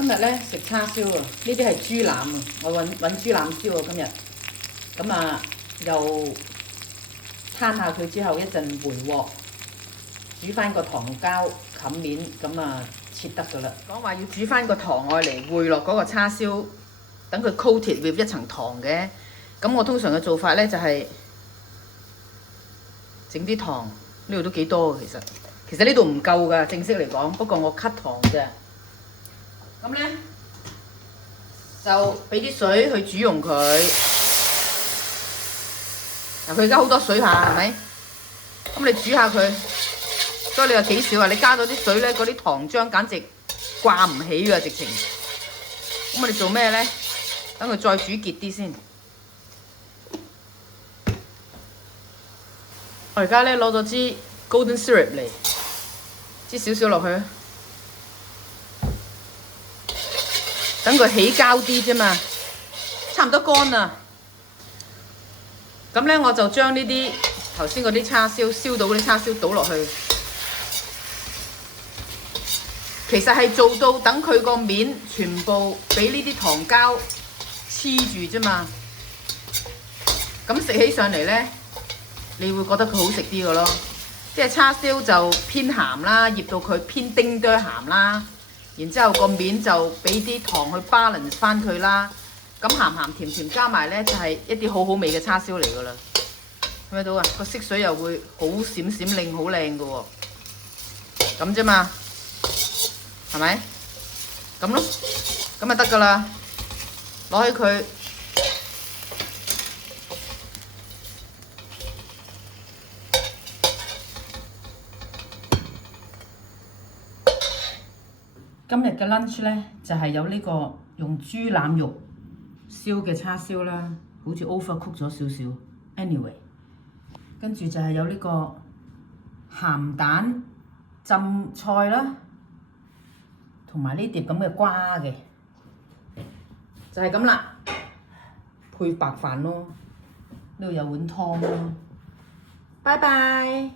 今日咧食叉燒啊，呢啲係豬腩啊，我揾豬腩燒啊今日。咁啊，又攤下佢之後，一陣回鑊，煮翻個糖膠冚面，咁啊切得噶啦。講話要煮翻個糖愛嚟燴落嗰個叉燒，等佢 coated with 一層糖嘅。咁我通常嘅做法咧就係整啲糖，呢度都幾多嘅其實呢度唔夠噶，正式嚟講，不過我 cut 糖啫。咁咧就俾啲水去煮溶佢。嗱，佢而家好多水下，係咪？咁你煮下佢，所以你話幾少啊？你加咗啲水咧，嗰啲糖漿簡直掛唔起㗎，直情。咁我哋做咩咧？等佢再煮結啲先。我而家咧攞咗支 golden syrup 嚟，支少少落去，等佢起膠啲啫嘛，差唔多乾啦。咁咧我就將呢啲頭先嗰啲叉燒燒到嗰啲叉燒倒落去，其實係做到等佢個面全部俾呢啲糖膠黐住啫嘛。咁食起上嚟咧，你會覺得佢好食啲嘅咯。即係叉燒就偏鹹啦，醃到佢偏丁堆鹹啦，然之後個面就俾啲糖去 balance 翻佢啦。咁鹹鹹甜甜加埋咧，就係一啲好好味嘅叉燒嚟噶啦。睇唔睇到啊？個色水又會好閃閃靚，好靚嘅喎。咁啫嘛，係咪？咁咯，咁就得噶啦。攞起佢，今日嘅 lunch 咧就係有呢個用豬腩肉燒嘅叉燒啦，好似 overcook 咗少少。anyway， 跟住就係有呢個鹹蛋浸菜啦，同埋呢碟咁嘅瓜嘅，就係咁啦，配白飯咯。呢度有碗湯咯。拜拜。